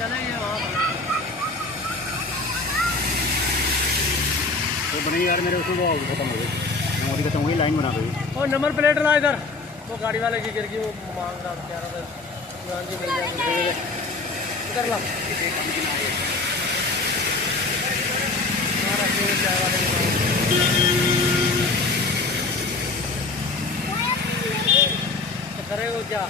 चलेंगे वहाँ तो बने यार मेरे उसमें वो खत्म हो गई, मोदी खत्म हो गई, लाइन बना गई। और नंबर प्लेट ला इधर, वो गाड़ी वाले की गिर गई, वो मांग रहा कह रहा था जी मिल जाएगी इधर ला। चाय वाले करे वो क्या